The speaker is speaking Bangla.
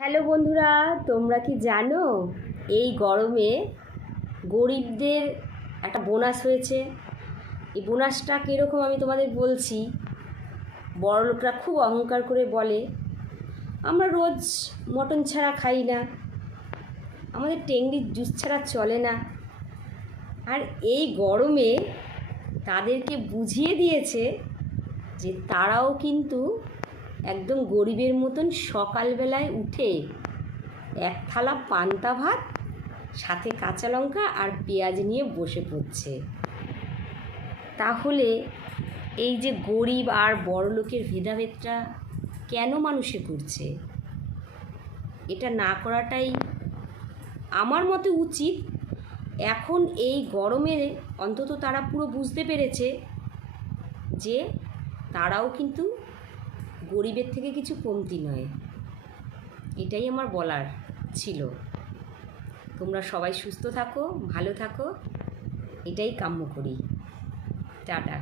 হ্যালো বন্ধুরা, তোমরা কি জানো এই গরমে গরিবদের একটা বোনাস হয়েছে? এই বোনাসটা কীরকম আমি তোমাদের বলছি। বড়লোকরা খুব অহংকার করে বলে আমরা রোজ মটন ছাড়া খাই না, আমাদের টেংরির জুস ছাড়া চলে না। আর এই গরমে তাদেরকে বুঝিয়ে দিয়েছে যে তারাও কিন্তু একদম গরিবের মতন সকালবেলায় উঠে এক থালা পান্তা ভাত সাথে কাঁচা লঙ্কা আর পেঁয়াজ নিয়ে বসে পড়ছে। তাহলে এই যে গরিব আর বড়লোকের ভেদাভেদটা কেন মানুষে করছে? এটা না করাটাই আমার মতে উচিত। এখন এই গরমে অন্তত তারা পুরো বুঝতে পেরেছে যে তারাও কিন্তু গরিবের থেকে কিছু কমতি নয়। এটাই আমার বলার ছিল। তোমরা সবাই সুস্থ থাকো, ভালো থাকো, এটাই কাম্য করি। টাটা।